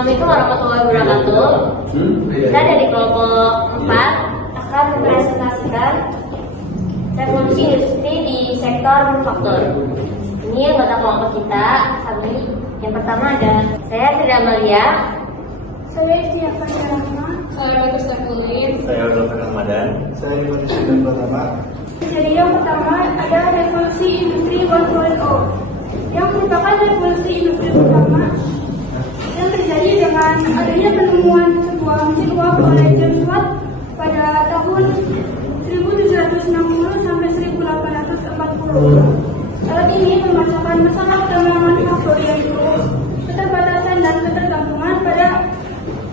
Assalamualaikum warahmatullahi wabarakatuh. Kita ada di kelompok 4 akan mempresentasikan revolusi industri di sektor manufaktur. Ini anggota kelompok kita. Yang pertama ada saya Sri Amalia. Saya Istiafa Syarahma. Saya Bagus Sakulin. Saya Dr. Ramadan. Saya Iwan pertama. Jadi yang pertama ada revolusi industri 1.0 yang merupakan revolusi industri pertama yang terjadi dengan adanya penemuan sebuah mesin uap oleh James Watt pada tahun 1760 sampai 1840. Alat ini memecahkan masalah utama manufaktur yaitu keterbatasan dan ketergantungan pada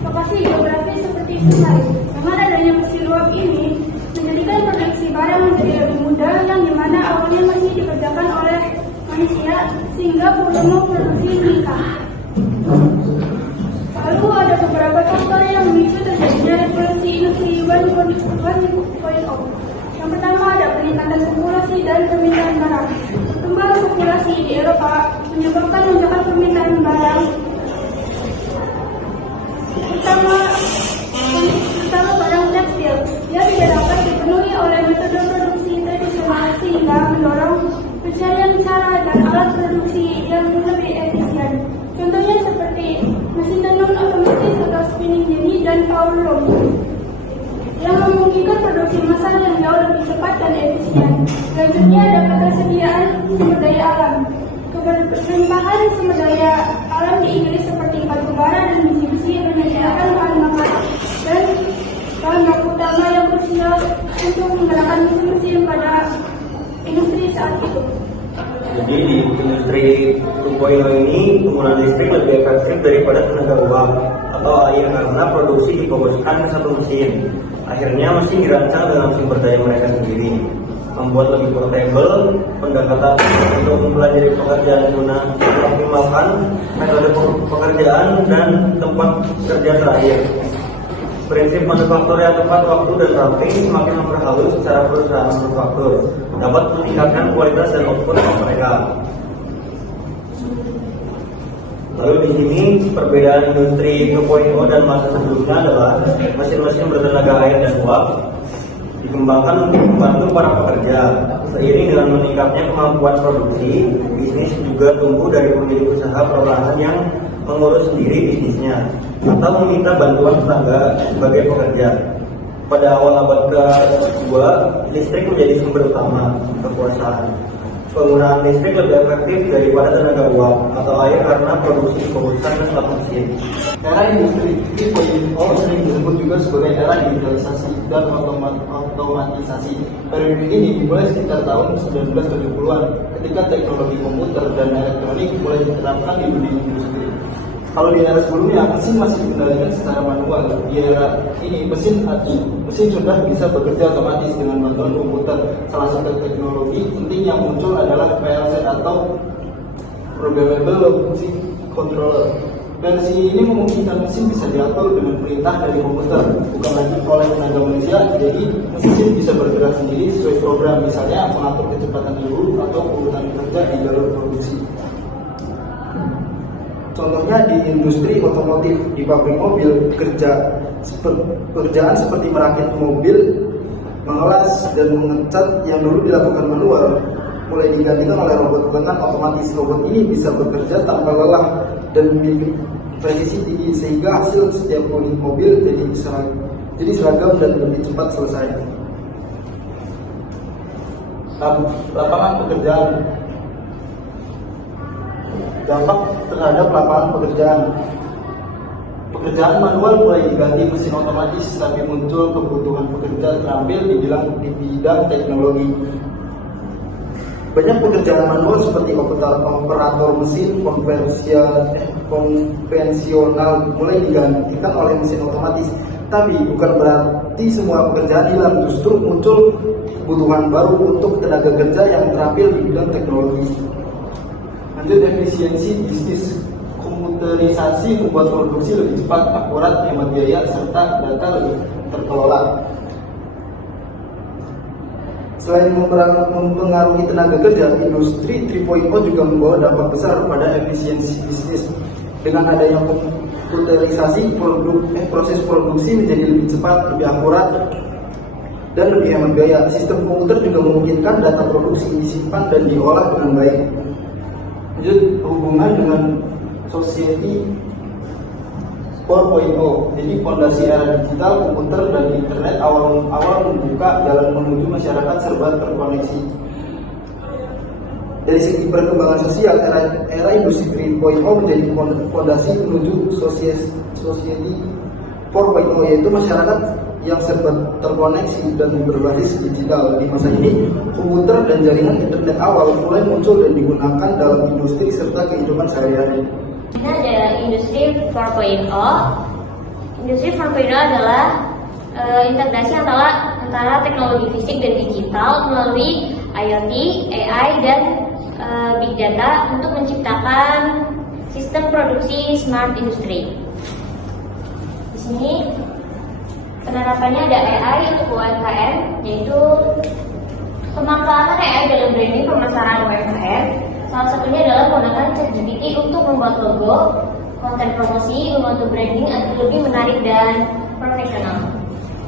lokasi geografis seperti sungai. Dengan adanya mesin uap ini menjadikan produksi barang menjadi lebih mudah, yang dimana awalnya masih dikerjakan oleh manusia sehingga volume produksi meningkat. Lalu ada beberapa faktor yang memicu terjadinya revolusi industri 1.0. Yang pertama ada peningkatan populasi dan permintaan barang. Perkembangan populasi di Eropa menyebabkan lonjakan permintaan barang, terutama barang tekstil yang tidak dapat dipenuhi oleh metode produksi tradisional sehingga mendorong pencarian cara dan alat produksi yang lebih efisien. Contohnya seperti mesin tenun otomatis atau spinning jenny dan power loom yang memungkinkan produksi massal yang jauh lebih cepat dan efisien. Selanjutnya ada ketersediaan sumber daya alam. Kelimpahan sumber daya alam di Inggris seperti batu bara dan besi menyediakan bahan bakar dan bahan baku utama yang krusial untuk menggerakkan mesin-mesin pada industri saat itu. Jadi di industri 2.0 ini penggunaan listrik lebih efektif daripada tenaga uap atau air karena produksi difokuskan ke satu mesin. Akhirnya mesin dirancang dengan sumber daya mereka sendiri, membuat lebih portable. Pendekatan untuk mempelajari pekerjaan guna mengoptimalkan metode pekerjaan dan tempat kerja terakhir. Prinsip manufaktur yang tepat waktu dan ramping semakin memperhalus secara perusahaan manufaktur, dapat meningkatkan kualitas dan output mereka. Lalu di sini perbedaan industri 2.0 dan masa sebelumnya adalah mesin-mesin bertenaga air dan uap dikembangkan untuk membantu para pekerja. Seiring dengan meningkatnya kemampuan produksi, bisnis juga tumbuh dari pemilik usaha perorangan yang mengurus sendiri bisnisnya atau meminta bantuan tetangga sebagai pekerja. Pada awal abad ke-2, listrik menjadi sumber utama kekuasaan. Penggunaan listrik lebih efektif daripada tenaga uap atau air karena produksi difokuskan ke satu mesin. Era industri 3.0 sering disebut juga sebagai era digitalisasi dan otomatisasi. Periode ini dimulai sekitar tahun 1970-an ketika teknologi komputer dan elektronik mulai diterapkan di dunia industri. Kalau di era sebelumnya, mesin masih dikendalikan secara manual. Di era ini, mesin sudah bisa bekerja otomatis dengan bantuan komputer. Salah satu teknologi penting yang muncul adalah PLC atau Programmable Logic Controller. Versi ini memungkinkan mesin bisa diatur dengan perintah dari komputer, bukan lagi oleh tenaga manusia. Jadi mesin bisa bergerak sendiri sesuai program, misalnya mengatur kecepatan peluru atau urutan kerja di jalur produksi. Contohnya di industri otomotif, di pabrik mobil, pekerjaan seperti merakit mobil, mengelas, dan mengecat yang dulu dilakukan manual mulai digantikan oleh robot lengan otomatis. Robot ini bisa bekerja tanpa lelah dan memiliki presisi tinggi sehingga hasil setiap unit mobil jadi seragam dan lebih cepat selesai. Lapangan pekerjaan. Dampak terhadap lapangan pekerjaan. Pekerjaan manual mulai diganti mesin otomatis, tapi muncul kebutuhan pekerja terampil di bidang teknologi. Banyak pekerjaan manual seperti operator mesin konvensional mulai digantikan oleh mesin otomatis. Tapi bukan berarti semua pekerjaan hilang, justru muncul kebutuhan baru untuk tenaga kerja yang terampil di bidang teknologi. Lanjut, efisiensi bisnis. Komputerisasi membuat produksi lebih cepat, akurat, hemat biaya, serta data lebih terkelola. Selain mempengaruhi tenaga kerja, industri 3.0 juga membawa dampak besar pada efisiensi bisnis. Dengan adanya proses produksi menjadi lebih cepat, lebih akurat, dan lebih hemat biaya. Sistem komputer juga memungkinkan data produksi disimpan dan diolah dengan baik. Lanjut, hubungan dengan society 4.0. Jadi fondasi era digital, komputer dan internet awal membuka jalan menuju masyarakat serba terkoneksi. Dari segi perkembangan sosial, era industri 3.0 menjadi fondasi menuju society 4.0, yaitu masyarakat yang serba terkoneksi dan berbasis digital. Di masa ini, komputer dan jaringan internet awal mulai muncul dan digunakan dalam industri serta kehidupan sehari-hari. Ini ada industri 4.0. Industri 4.0 adalah integrasi antara teknologi fisik dan digital melalui IoT, AI, dan Big Data untuk menciptakan sistem produksi smart industry. Di sini penerapannya ada AI untuk UMKM, yaitu pemanfaatan AI dalam branding pemasaran UMKM. Salah satunya adalah menggunakan ChatGPT untuk membuat logo, konten promosi, membantu branding agar lebih menarik dan profesional.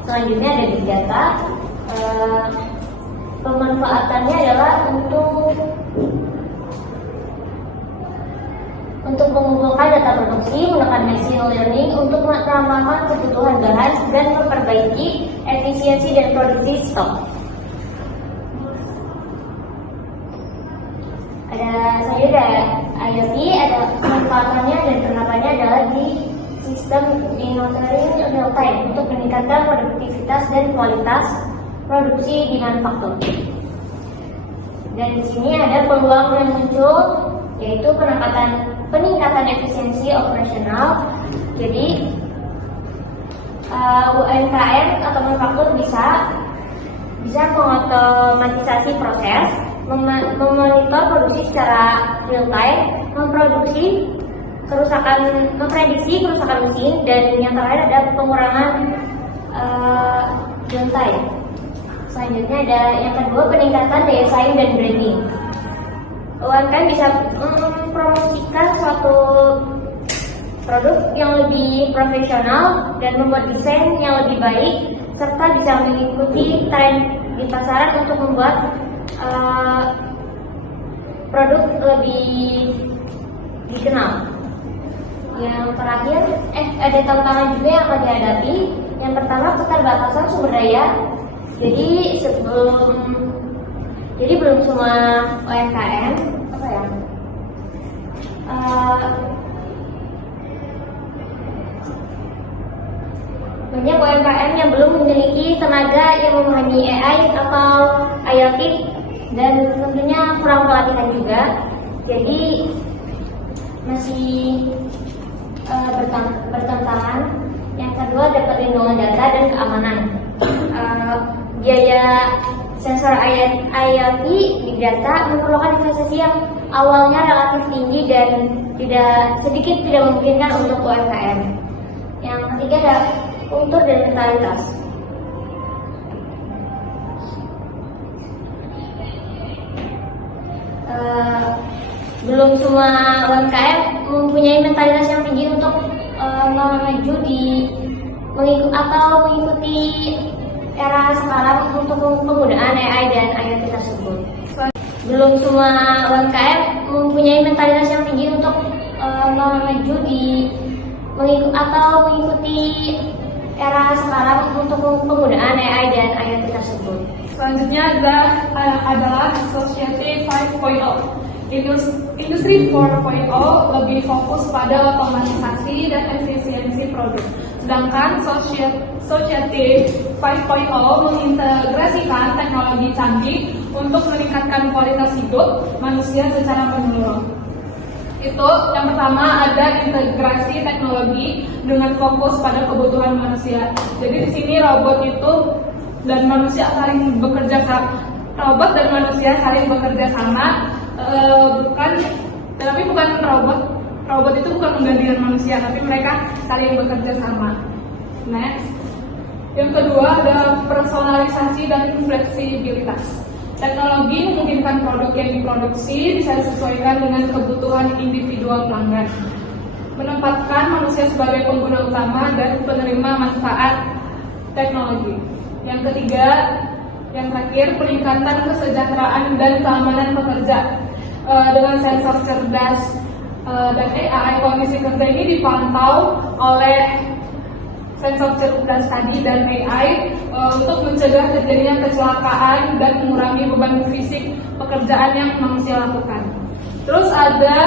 Selanjutnya ada Big Data. Pemanfaatannya adalah untuk mengumpulkan data produksi, menggunakan machine learning untuk menambahkan kebutuhan bahan dan memperbaiki efisiensi dan produksi stok. Selanjutnya ada IoT, ada pemanfaatannya dan penerapannya adalah di sistem monitoring real time untuk meningkatkan produktivitas dan kualitas produksi di manufaktur. Dan di sini ada peluang yang muncul, yaitu peningkatan efisiensi operasional. Jadi UMKM atau manufaktur bisa mengotomatisasi proses, memonitor produksi secara real time, memprediksi kerusakan mesin, dan yang terakhir ada pengurangan downtime. Selanjutnya ada yang kedua, peningkatan daya saing dan branding. UMKM bisa mempromosikan suatu produk yang lebih profesional dan membuat desain yang lebih baik, serta bisa mengikuti tren di pasaran untuk membuat produk lebih dikenal. Yang terakhir, ada tantangan juga yang akan dihadapi. Yang pertama, keterbatasan sumber daya. Jadi belum semua UMKM banyak UMKM yang belum memiliki tenaga yang memahami AI atau IoT, dan tentunya kurang pelatihan juga. Jadi masih bertentangan. Yang kedua ada perlindungan data dan keamanan. Biaya sensor IoT Big Data memerlukan investasi yang awalnya relatif tinggi dan tidak memungkinkan untuk UMKM. Yang ketiga ada kultur dan mentalitas. Belum semua UMKM mempunyai mentalitas yang tinggi untuk maju mengikuti era sekarang untuk penggunaan AI dan IoT tersebut. Belum semua UMKM mempunyai mentalitas yang tinggi untuk maju mengikuti era sekarang untuk penggunaan AI dan IoT tersebut. Selanjutnya adalah Society 5.0. Industri 4.0 lebih fokus pada otomatisasi dan efisiensi produk. Sedangkan Society 5.0 mengintegrasikan teknologi canggih untuk meningkatkan kualitas hidup manusia secara menyeluruh. Itu yang pertama, ada integrasi teknologi dengan fokus pada kebutuhan manusia. Jadi di sini robot dan manusia saling bekerja sama. Bukan robot itu bukan menggantikan manusia, tapi mereka saling bekerja sama. Next, yang kedua ada personalisasi dan fleksibilitas. Teknologi memungkinkan produk yang diproduksi bisa disesuaikan dengan kebutuhan individual pelanggan. menempatkan manusia sebagai pengguna utama dan penerima manfaat teknologi. Yang ketiga, yang terakhir, peningkatan kesejahteraan dan keamanan pekerja dengan sensor cerdas dan AI. Kondisi kerja ini dipantau oleh sensor cerdas tadi dan AI untuk mencegah terjadinya kecelakaan dan mengurangi beban fisik pekerjaan yang manusia lakukan. Terus ada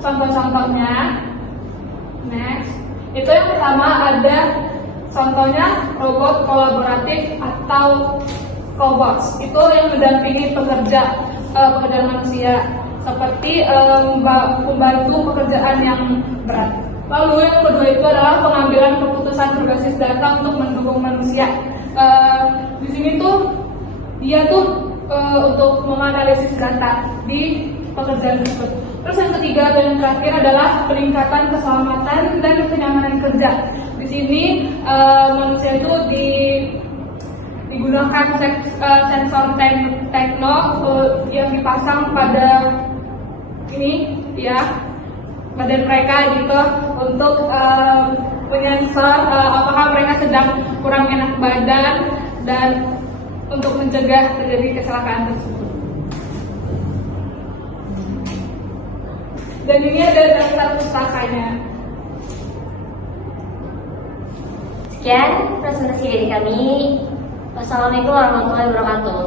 contoh-contohnya. Next, itu yang pertama ada contohnya robot kolaboratif atau cobots. Itu yang mendampingi pekerjaan manusia seperti membantu pekerjaan yang berat. Lalu yang kedua itu adalah pengambilan keputusan berbasis data untuk mendukung manusia. Di sini tuh dia tuh untuk menganalisis data di pekerjaan tersebut. Terus yang ketiga dan yang terakhir adalah peningkatan keselamatan dan kenyamanan kerja. Di sini manusia itu digunakan sensor tekno yang dipasang pada ini ya badan mereka gitu untuk menyensor apakah mereka sedang kurang enak badan dan untuk mencegah terjadi kecelakaan tersebut. Dan ini ada daftar pustakanya. Sekian presentasi dari kami. Wassalamualaikum warahmatullahi wabarakatuh.